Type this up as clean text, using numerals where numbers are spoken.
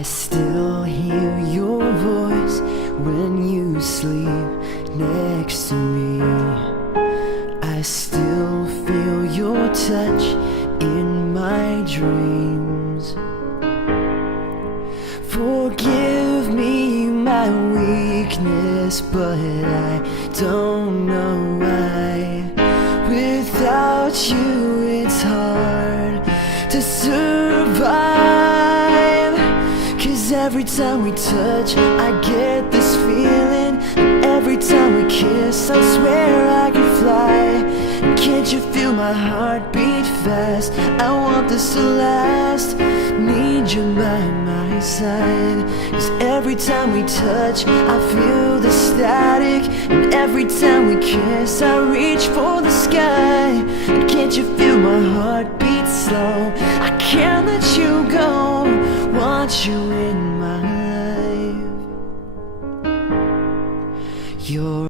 I still hear your voice when you sleep next to me. I still feel your touch in my dreams. Forgive me my weakness, but I don't know why. Without you it's hard to survive. 'Cause every time we touch I get this feeling, and every time we kiss I swear I could fly. And can't you feel my heart beat fast? I want this to last, need you by my side. 'Cause every time we touch I feel the static, and every time we kiss I reach for the sky. And can't you feel my heart beat slow? I can't let you go, want you